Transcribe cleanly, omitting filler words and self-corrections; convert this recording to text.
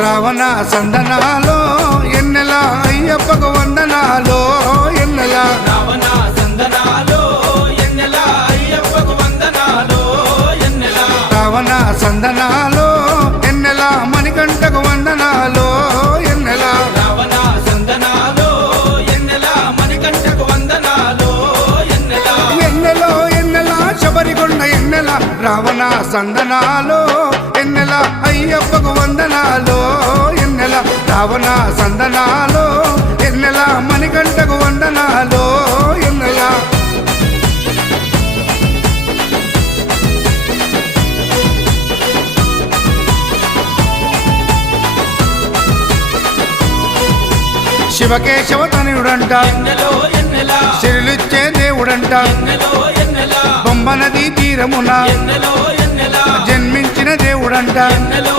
రావణ సందనాలో ఎన్నెల అయ్యప్పకు వందనాలో ఎన్నెల రావణ సందనాలో ఎన్నెల అయ్యప్పకు వందనాలో ఎన్నెల రావణ సందనాలో ఎన్నెల మణికంఠకు వందనాలో ఎన్నెల రావణ సందనాలో ఎన్నెల మణికంఠకు వందనాలో ఎన్నెల ఎన్నెలో ఎన్నెల శబరికొండ ఎన్నెల రావణ సందనాలో ఎన్నెల అయ్యప్పకు వందనాలో ఎన్నెల రావణ సందనాలో ఎన్నెల మణికంఠకు వందనాలో ఎన్నెల శివకేశవ తనయుడంట ఎన్నెలో ఎన్నెల సిరులిచ్చే దేవుడంట ఎన్నెలో ఎన్నెల బొమ్మ నదీ తీరమున ఎన్నెలో ఎన్నెల జన్మించిన దేవుడంట ఎన్నెలో